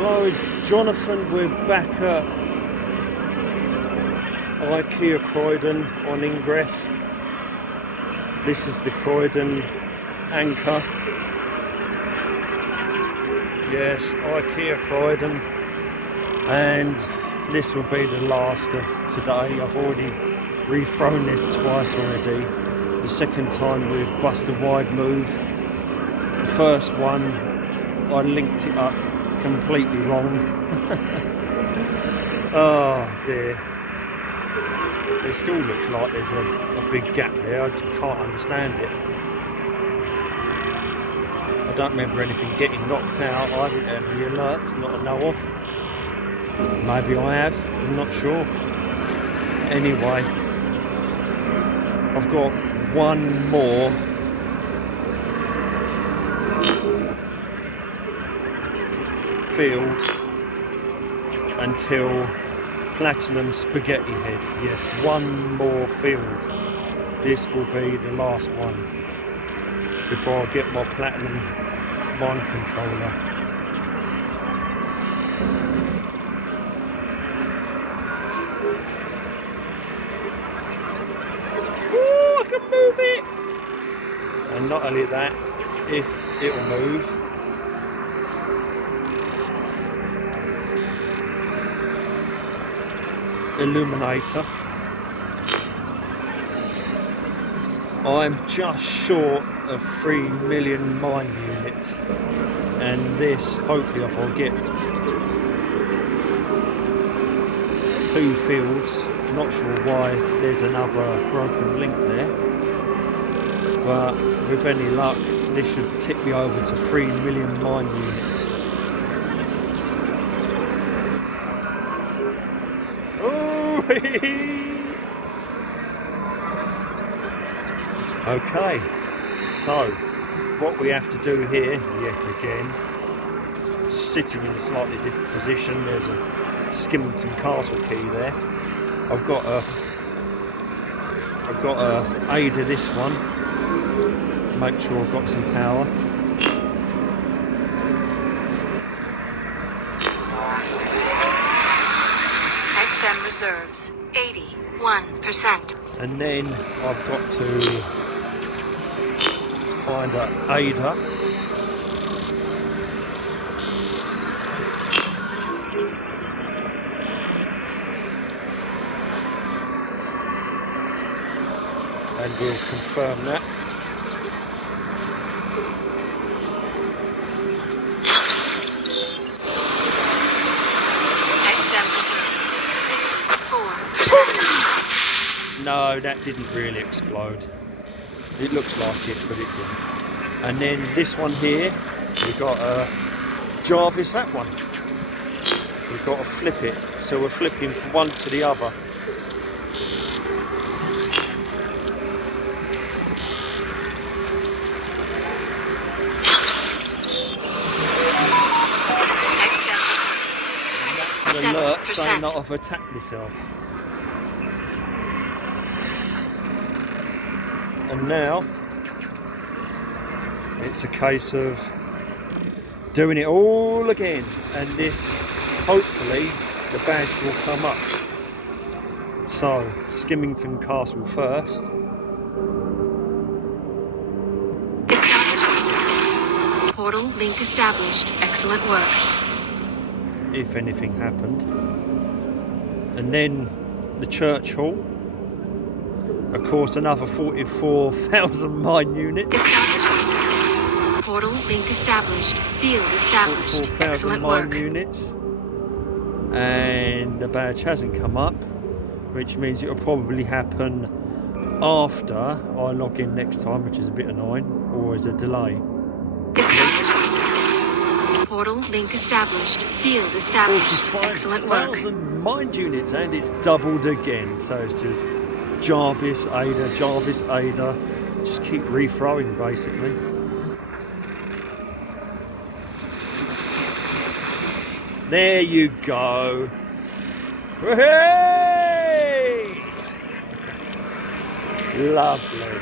Hello, it's Jonathan. We're back at IKEA Croydon on Ingress. This is the Croydon anchor. Yes, IKEA Croydon. And this will be the last of today. I've already rethrown this twice already. The second time with Bustawidemove. The first one, I linked it up completely wrong. Oh dear. It still looks like there's a big gap there. I can't understand it. I don't remember anything getting knocked out. I haven't had any alerts, not to know of. Maybe I have, I'm not sure. Anyway, I've got one more field until platinum spaghetti head. Yes, one more field. This will be the last one before I get my platinum mind controller. Oh, I can move it! And not only that, if it'll move, illuminator. I'm just short of 3 million mine units, and this, hopefully, if I get 2 fields, not sure why there's another broken link there, but with any luck, this should tip me over to 3 million mine units. Okay, so what we have to do here, yet again, sitting in a slightly different position, there's a Skimmington Castle key there. I've got a aid of this one, make sure I've got some power. XM reserves 81%. And then I've got to find an aider. And we'll confirm that. XM reserves 54%. No, that didn't really explode. It looks like it, but it didn't. And then this one here, we've got a Jarvis, that one. We've got to flip it, so we're flipping from one to the other. XM reserves That's an alert saying 27%. that I've attacked myself. And now it's a case of doing it all again, and this, hopefully, the badge will come up. So, Skimmington Castle first. Established. Portal link established. Excellent work. If anything happened. And then the church hall. Of course, another 44,000 mine units. Established. Portal link established. Field established. 44,000 Excellent mine work. units. And the badge hasn't come up, which means it will probably happen after I log in next time, which is a bit annoying, or is a delay. Established. Portal link established. Field established. Excellent work. 45,000 mine units, and it's doubled again. So it's just Jarvis, Ada, Jarvis, Ada. Just keep rethrowing, basically. There you go. Hey! Lovely.